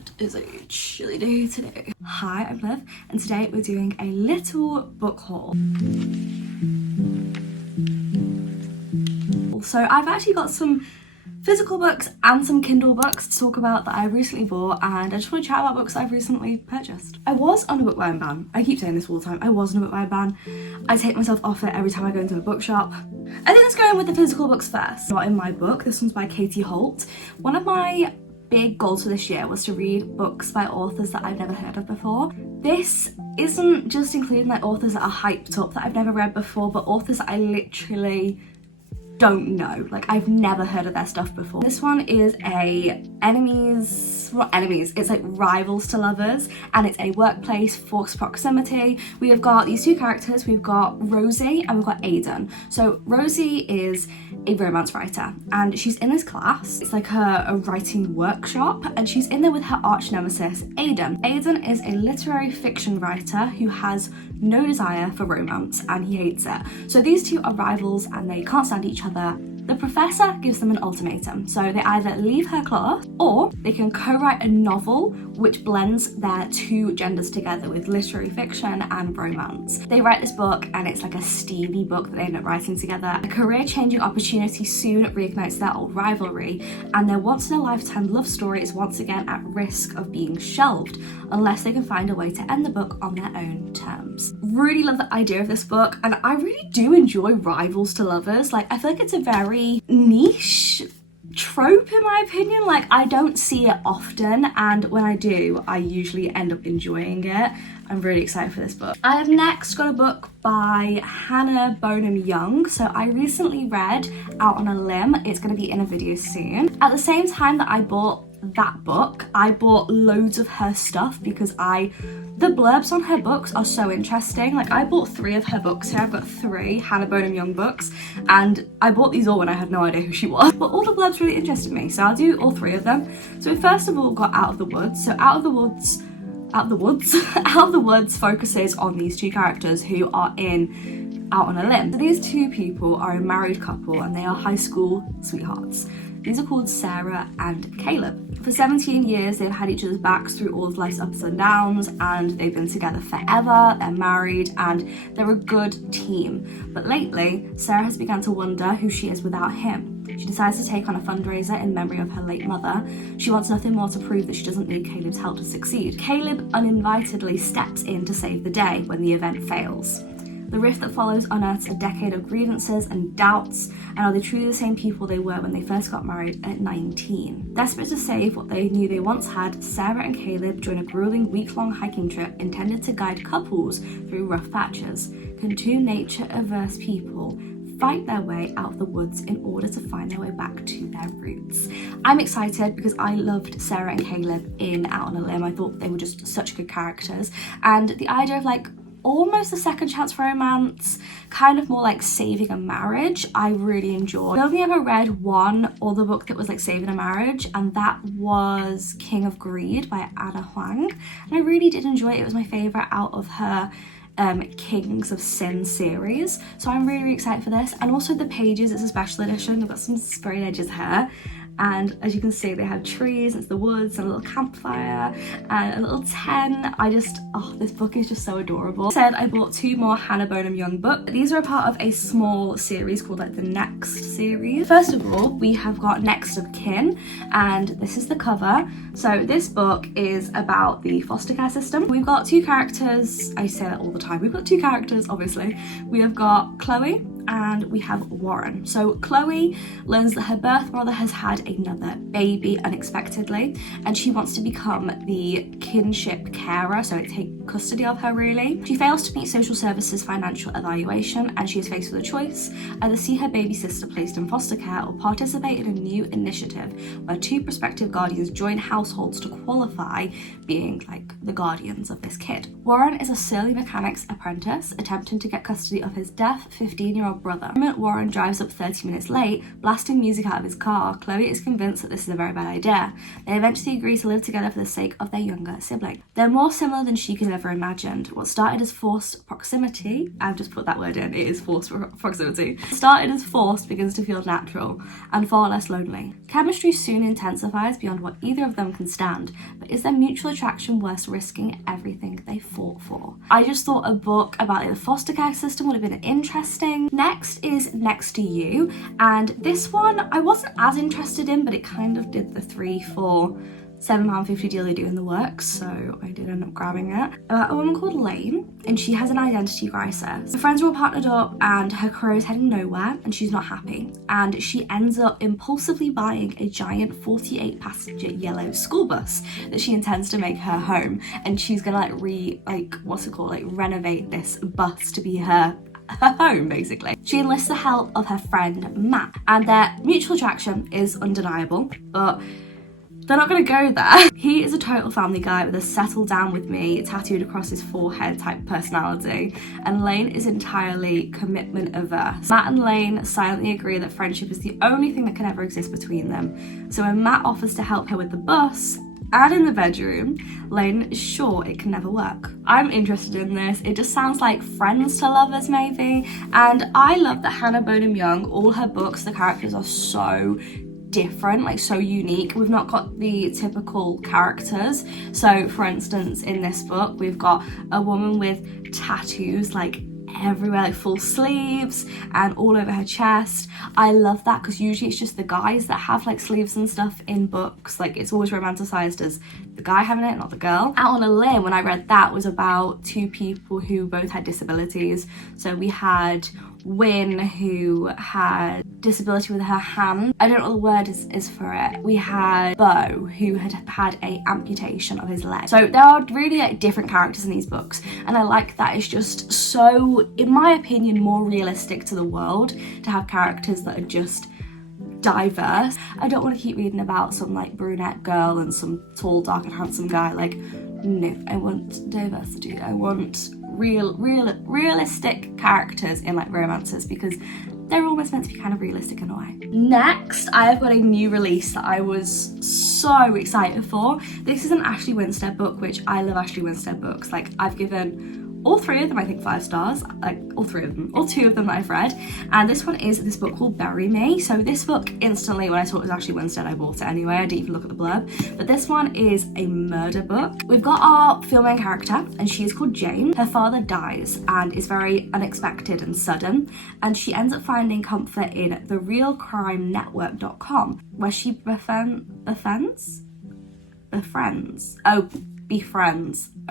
It is a chilly day today. Hi, I'm Liv, and today we're doing a little book haul. So I've actually got some physical books and some Kindle books to talk about that I recently bought, and I just want to chat about books I've recently purchased. I was on a book buying ban. I keep saying this all the time. I was on a book buying ban. I take myself off it every time I go into a bookshop. I think let's go in with the physical books first. Not in my book. This one's by Katie Holt. One of my big goals for this year was to read books by authors that I've never heard of before. This isn't just including like authors that are hyped up that I've never read before, but authors that I literally don't know. Like, I've never heard of their stuff before. This one is it's like rivals to lovers, and it's a workplace forced proximity. We have got these two characters. We've got Rosie and we've got Aidan. So Rosie is a romance writer, and she's in this class. It's like a writing workshop, and she's in there with her arch nemesis, Aidan. Aidan is a literary fiction writer who has no desire for romance, and he hates it. So these two are rivals and they can't stand each other. The professor gives them an ultimatum. So they either leave her class or they can co-write a novel which blends their two genders together with literary fiction and romance. They write this book and it's like a steamy book that they end up writing together. A career-changing opportunity soon reignites their old rivalry, and their once-in-a-lifetime love story is once again at risk of being shelved unless they can find a way to end the book on their own terms. Really love the idea of this book, and I really do enjoy rivals to lovers. Like, I feel like it's a very niche trope in my opinion. Like, I don't see it often, and when I do, I usually end up enjoying it. I'm really excited for this book. I have next got a book by Hannah Bonham Young. So I recently read Out on a Limb. It's going to be in a video soon. At the same time that I bought that book, I bought loads of her stuff because the blurbs on her books are so interesting. Like, I bought 3 of her books here. I've got 3 Hannah Bonham Young books, and I bought these all when I had no idea who she was. But all the blurbs really interested me, so I'll do all 3 of them. So we first of all got Out of the Woods. So Out of the Woods focuses on these two characters who are out on a limb. So these two people are a married couple and they are high school sweethearts. These are called Sarah and Caleb. For 17 years, they've had each other's backs through all of life's ups and downs, and they've been together forever. They're married and they're a good team. But lately, Sarah has begun to wonder who she is without him. She decides to take on a fundraiser in memory of her late mother. She wants nothing more to prove that she doesn't need Caleb's help to succeed. Caleb uninvitedly steps in to save the day when the event fails. The rift that follows unearths a decade of grievances and doubts, and are they truly the same people they were when they first got married at 19? Desperate to save what they knew they once had, Sarah and Caleb join a grueling week-long hiking trip intended to guide couples through rough patches. Can two nature-averse people fight their way out of the woods in order to find their way back to their roots? I'm excited because I loved Sarah and Caleb in Out on a Limb. I thought they were just such good characters, and the idea of like almost a second chance romance, kind of more like saving a marriage, I really enjoyed. I only ever read one other book that was like saving a marriage, and that was King of Greed by Anna Huang, and I really did enjoy it. It was my favourite out of her Kings of Sin series, so I'm really excited for this. And also the pages, it's a special edition. They've got some sprayed edges here, and as you can see, they have trees, it's the woods, and a little campfire, and a little tent. This book is just so adorable. I bought 2 more Hannah Bonham Young books. These are a part of a small series called like the Next series. First of all, we have got Next of Kin, and this is the cover. So this book is about the foster care system. We've got 2 characters. I say that all the time. We've got 2 characters, obviously. We have got Chloe and we have Warren. So Chloe learns that her birth mother has had another baby unexpectedly, and she wants to become the kinship carer, so take custody of her really. She fails to meet social services financial evaluation, and she is faced with a choice: either see her baby sister placed in foster care or participate in a new initiative where 2 prospective guardians join households to qualify being like the guardians of this kid. Warren is a surly mechanics apprentice attempting to get custody of his deaf 15-year-old brother. The moment Warren drives up 30 minutes late, blasting music out of his car, Chloe is convinced that this is a very bad idea. They eventually agree to live together for the sake of their younger sibling. They're more similar than she could have ever imagined. What started as forced proximity, I've just put that word in, it is forced proximity, started as forced begins to feel natural and far less lonely. Chemistry soon intensifies beyond what either of them can stand, but is their mutual attraction worth risking everything they fought for? I just thought a book about the foster care system would have been interesting. Next is Next to You, and this one I wasn't as interested in, but it kind of did the 3 for £7.50 deal they do in the works, so I did end up grabbing it. About a woman called Lane, and she has an identity crisis. Her friends are all partnered up and her career is heading nowhere and she's not happy. And she ends up impulsively buying a giant 48-passenger yellow school bus that she intends to make her home. And she's gonna renovate this bus to be her home, basically. She enlists the help of her friend Matt, and their mutual attraction is undeniable, but they're not gonna go there. He is a total family guy with a settle down with me tattooed across his forehead type personality, and Lane is entirely commitment averse. Matt and Lane silently agree that friendship is the only thing that can ever exist between them. So when Matt offers to help her with the bus and in the bedroom, Lane is sure it can never work. I'm interested in this. It just sounds like friends to lovers maybe, and I love that Hannah Bonham Young, all her books, the characters are so different, like so unique. We've not got the typical characters. So for instance, in this book we've got a woman with tattoos like everywhere, like full sleeves and all over her chest. I love that because usually it's just the guys that have like sleeves and stuff in books. Like it's always romanticized as the guy having it, not the girl. Out on a Limb, when I read that, was about two people who both had disabilities. So we had Win, who had disability with her hand. I don't know what the word is for it. We had Bo, who had had a amputation of his leg. So there are really like different characters in these books, and I like that it's just so, in my opinion, more realistic to the world to have characters that are just diverse. I don't want to keep reading about some like brunette girl and some tall, dark and handsome guy. Like, no, I want diversity. I want realistic characters in like romances, because they're almost meant to be kind of realistic in a way. Next, I have got a new release that I was so excited for. This is an Ashley Winstead book, which I love Ashley Winstead books. Like, I've given all 3 of them, I think, 5 stars. Like all 3 of them, all 2 of them that I've read. And this one is this book called Bury Me. So this book, instantly, when I saw it was Ashley Winstead, I bought it anyway. I didn't even look at the blurb. But this one is a murder book. We've got our female character, and she is called Jane. Her father dies and is very unexpected and sudden. And she ends up finding comfort in therealcrimenetwork.com, where she befriends.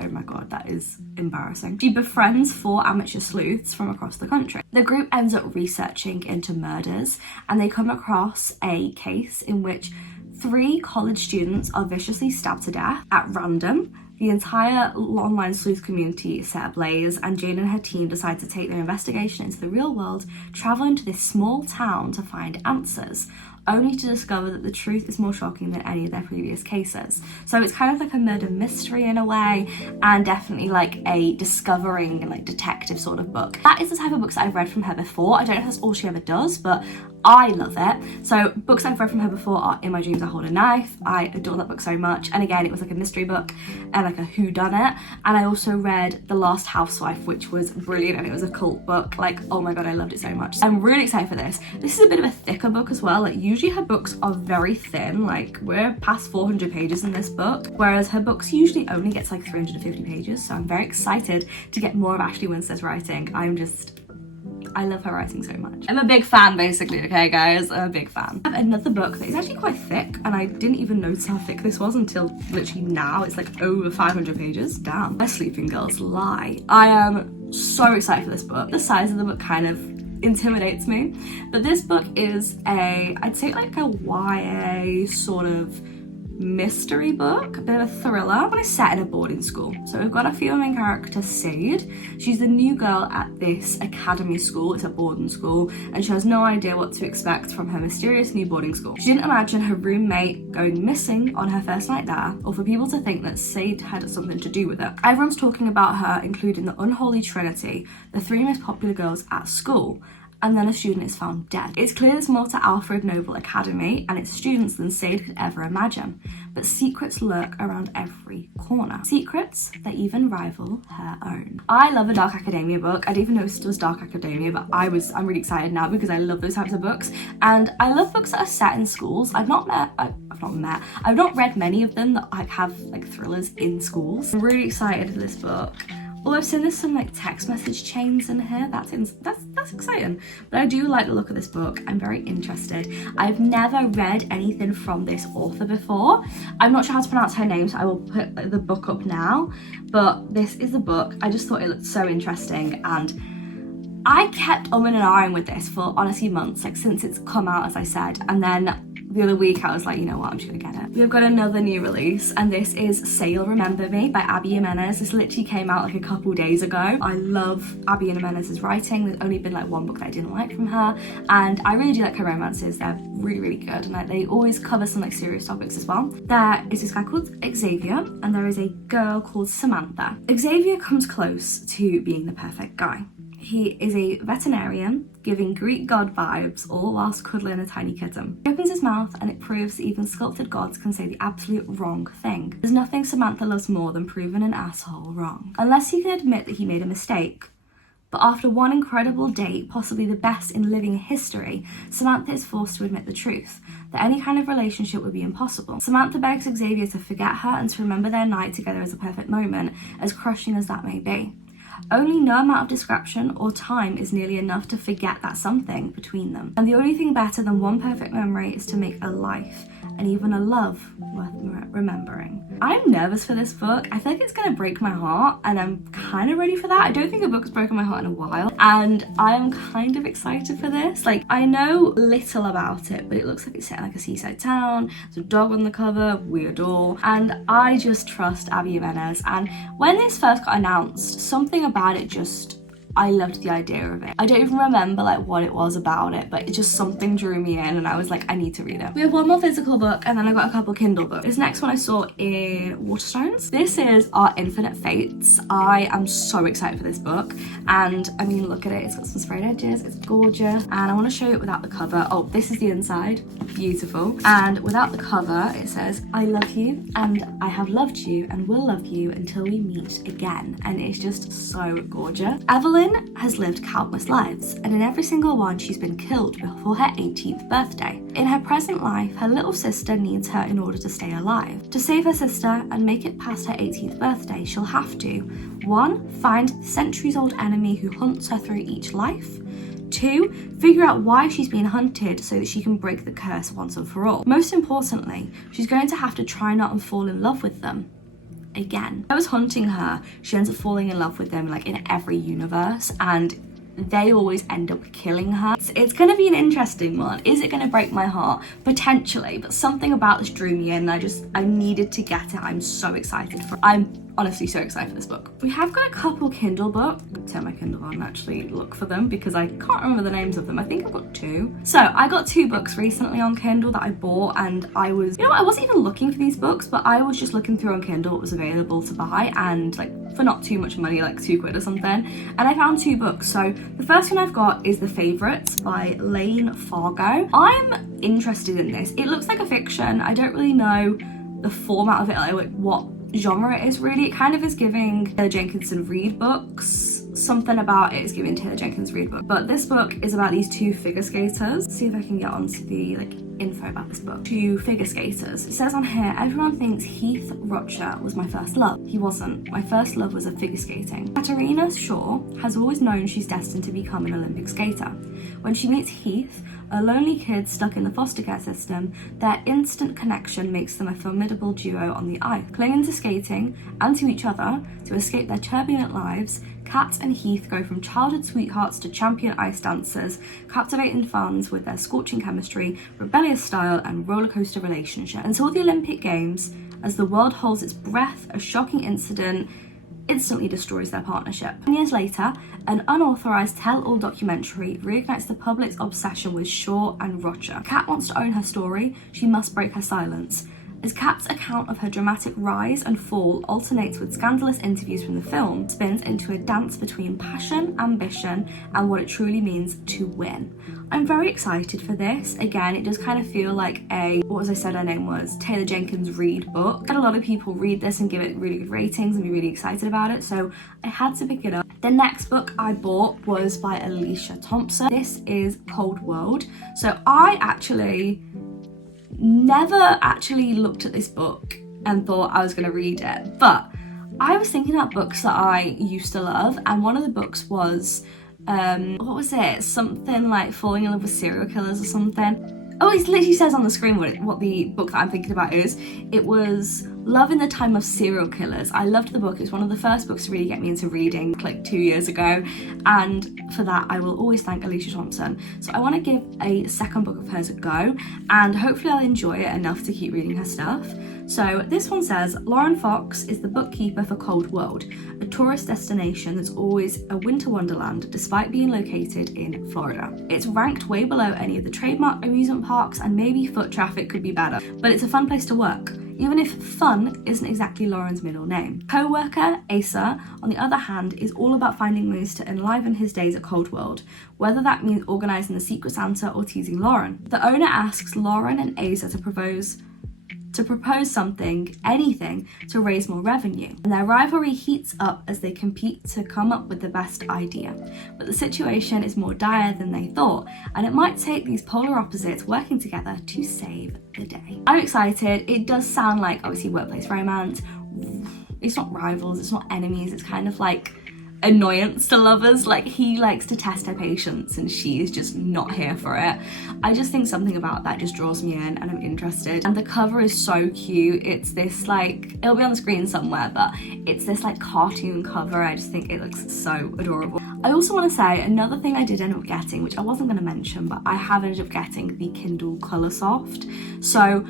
Oh my god, that is embarrassing. She befriends 4 amateur sleuths from across the country. The group ends up researching into murders, and they come across a case in which 3 college students are viciously stabbed to death at random. The entire online sleuth community is set ablaze, and Jane and her team decide to take their investigation into the real world, travel into this small town to find answers, only to discover that the truth is more shocking than any of their previous cases. So it's kind of like a murder mystery in a way, and definitely like a discovering and like detective sort of book. That is the type of books that I've read from her before. I don't know if that's all she ever does, but I love it. So books I've read from her before are In My Dreams I Hold a Knife. I adore that book so much. And again, it was like a mystery book and like a whodunit. And I also read The Last Housewife, which was brilliant, and it was a cult book. Like, oh my god, I loved it so much. I'm really excited for this. This is a bit of a thicker book as well. Like, usually her books are very thin. Like, we're past 400 pages in this book, whereas her books usually only gets like 350 pages. So I'm very excited to get more of Ashley Winstead's writing. I love her writing so much. I'm a big fan, basically, okay guys? I'm a big fan. I have another book that is actually quite thick, and I didn't even notice how thick this was until literally now. It's like over 500 pages. Damn. Where Sleeping Girls Lie. I am so excited for this book. The size of the book kind of intimidates me, but this book is I'd say like a YA sort of mystery book, a bit of a thriller, but it's set in a boarding school. So we've got a female main character, Sade. She's the new girl at this academy school. It's a boarding school, and she has no idea what to expect from her mysterious new boarding school. She didn't imagine her roommate going missing on her first night there, or for people to think that Sade had something to do with it. Everyone's talking about her, including the unholy trinity, the 3 most popular girls at school. and then a student is found dead. It's clear there's more to Alfred Noble Academy and its students than Sade could ever imagine, but secrets lurk around every corner. Secrets that even rival her own. I love a Dark Academia book. I didn't even know it was Dark Academia, but I'm really excited now because I love those types of books, and I love books that are set in schools. I've not read many of them that have like thrillers in schools. I'm really excited for this book. Although I've seen there's some like text message chains in here, that's exciting. But I do like the look of this book. I'm very interested. I've never read anything from this author before. I'm not sure how to pronounce her name, so I will put the book up now. But this is the book. I just thought it looked so interesting, and I kept umming and ahhing with this for honestly months, like since it's come out, as I said, and then the other week I was like, you know what, I'm just gonna get it. We've got another new release, and this is Say You'll Remember Me by Abby Jimenez. This literally came out like a couple days ago. I love Abby Jimenez's writing. There's only been like one book that I didn't like from her, and I really do like her romances. They're really good, and like they always cover some like serious topics as well. There is this guy called Xavier, and there is a girl called Samantha. Xavier comes close to being the perfect guy. He is a veterinarian, giving Greek god vibes, all whilst cuddling a tiny kitten. He opens his mouth and it proves that even sculpted gods can say the absolute wrong thing. There's nothing Samantha loves more than proving an asshole wrong. Unless he can admit that he made a mistake. But after one incredible date, possibly the best in living history, Samantha is forced to admit the truth, that any kind of relationship would be impossible. Samantha begs Xavier to forget her and to remember their night together as a perfect moment, as crushing as that may be. Only no amount of distraction or time is nearly enough to forget that something between them. And the only thing better than one perfect memory is to make a life and even a love worth remembering. I'm nervous for this book. I feel like it's gonna break my heart, and I'm kind of ready for that. I don't think a book's broken my heart in a while, and I'm kind of excited for this. Like, I know little about it, but it looks like it's set in like a seaside town. There's a dog on the cover, weird doll, and I just trust Abby Jimenez. And when this first got announced, something about it I loved the idea of it. I don't even remember like what it was about it, but it just something drew me in, and I was like, I need to read it. We have one more physical book, and then I got a couple Kindle books. This next one I saw in Waterstones. This is Our Infinite Fates. I am so excited for this book, and I mean, look at it. It's got some sprayed edges. It's gorgeous, and I want to show it without the cover. Oh, this is the inside. Beautiful. And without the cover, it says, I love you, and I have loved you, and will love you until we meet again. And it's just so gorgeous. Evelyn has lived countless lives, and in every single one she's been killed before her 18th birthday. In her present life, her little sister needs her in order to stay alive. To save her sister and make it past her 18th birthday, she'll have to 1. Find the centuries-old enemy who hunts her through each life. 2. Figure out why she's being hunted so that she can break the curse once and for all. Most importantly, she's going to have to try not and fall in love with them again. I was hunting her, she ends up falling in love with them like in every universe, and they always end up killing her. It's going to be an interesting one. Is it going to break my heart? Potentially, but something about this drew me in. I needed to get it. I'm so excited for it. I'm honestly so excited for this book. We have got a couple Kindle books. I'll turn my Kindle on and actually look for them because I can't remember the names of them. I think I've got 2. So I got 2 books recently on Kindle that I bought, and I wasn't even looking for these books, but I was just looking through on Kindle what was available to buy, and like for not too much money, like £2 or something, and I found 2 books. So the first one I've got is The Favourites by Lane Fargo. I'm interested in this. It looks like a fiction. I don't really know the format of it, like what genre it is really. It kind of is giving Taylor Jenkinson Reid books. Something about it is giving Taylor Jenkins Reid book. But this book is about these 2 figure skaters. Let's see if I can get onto the info about this book. 2 figure skaters. It says on here, everyone thinks Heath Rocher was my first love. He wasn't. My first love was of figure skating. Katarina Shaw has always known she's destined to become an Olympic skater. When she meets Heath, a lonely kid stuck in the foster care system, their instant connection makes them a formidable duo on the ice. Clinging to skating and to each other to escape their turbulent lives, Kat and Heath go from childhood sweethearts to champion ice dancers, captivating fans with their scorching chemistry, rebellious style, and rollercoaster relationship. Until the Olympic Games, as the world holds its breath, a shocking incident instantly destroys their partnership. 10 years later, an unauthorized tell-all documentary reignites the public's obsession with Shaw and Roger. Kat wants to own her story. She must break her silence. As Kat's account of her dramatic rise and fall alternates with scandalous interviews from the film, it spins into a dance between passion, ambition, and what it truly means to win. I'm very excited for this. Again, it does kind of feel like a, what was I said her name was, Taylor Jenkins Reid book. I had a lot of people read this and give it really good ratings and be really excited about it, so I had to pick it up. The next book I bought was by Alicia Thompson. This is Cold World. So I actually never actually looked at this book and thought I was going to read it, but I was thinking about books that I used to love, and one of the books was what was it, something like Falling in Love with Serial Killers or something. Oh, it literally says on the screen what the book that I'm thinking about is. It was Love in the Time of Serial Killers. I loved the book. It's one of the first books to really get me into reading like 2 years ago, and for that I will always thank Alicia Thompson. So I want to give a second book of hers a go, and hopefully I'll enjoy it enough to keep reading her stuff. So this one says, Lauren Fox is the bookkeeper for Cold World, a tourist destination that's always a winter wonderland despite being located in Florida. It's ranked way below any of the trademark amusement parks, and maybe foot traffic could be better, but it's a fun place to work, even if fun isn't exactly Lauren's middle name. Co-worker Asa, on the other hand, is all about finding ways to enliven his days at Cold World, whether that means organising the Secret Santa or teasing Lauren. The owner asks Lauren and Asa to propose something, anything, to raise more revenue. And their rivalry heats up as they compete to come up with the best idea. But the situation is more dire than they thought, and it might take these polar opposites working together to save the day. I'm excited. It does sound like, obviously, workplace romance. It's not rivals, it's not enemies, it's kind of like annoyance to lovers. Like, he likes to test her patience and she is just not here for it. I just think something about that just draws me in and I'm interested. And the cover is so cute. It's this like, it'll be on the screen somewhere, but it's this like cartoon cover. I just think it looks so adorable. I also want to say another thing I did end up getting, which I wasn't going to mention, but I have ended up getting the Kindle Coloursoft. So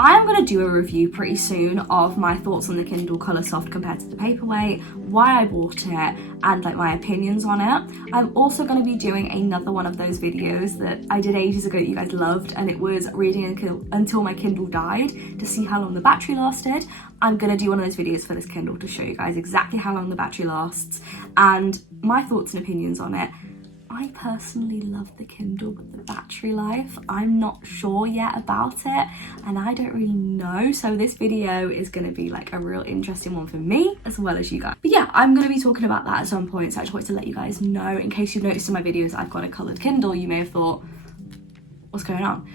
I'm going to do a review pretty soon of my thoughts on the Kindle Coloursoft compared to the paperweight, why I bought it, and like my opinions on it. I'm also going to be doing another one of those videos that I did ages ago that you guys loved, and it was reading until my Kindle died to see how long the battery lasted. I'm going to do one of those videos for this Kindle to show you guys exactly how long the battery lasts and my thoughts and opinions on it. I personally love the Kindle, but the battery life, I'm not sure yet about it, and I don't really know. So this video is going to be like a real interesting one for me as well as you guys. But yeah, I'm going to be talking about that at some point, so I just wanted to let you guys know, in case you've noticed in my videos I've got a coloured Kindle, you may have thought, what's going on?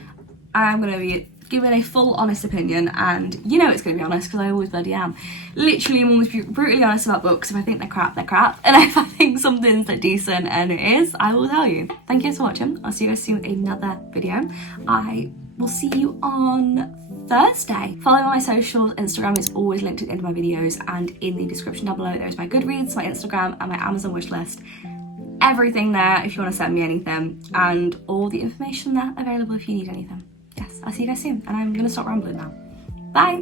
I'm going to be giving a full honest opinion, and you know it's going to be honest because I always bloody am. Literally, I'm always brutally honest about books. If I think they're crap, they're crap, and if I think something's like decent and it is, I will tell you. Thank you guys for watching. I'll see you guys soon with another video. I will see you on Thursday. Follow me on my socials. Instagram is always linked at the end of my videos, and in the description down below there is my Goodreads, my Instagram, and my Amazon wishlist. Everything there if you want to send me anything, and all the information there available if you need anything. Yes, I'll see you guys soon, and I'm gonna stop rambling now. Bye!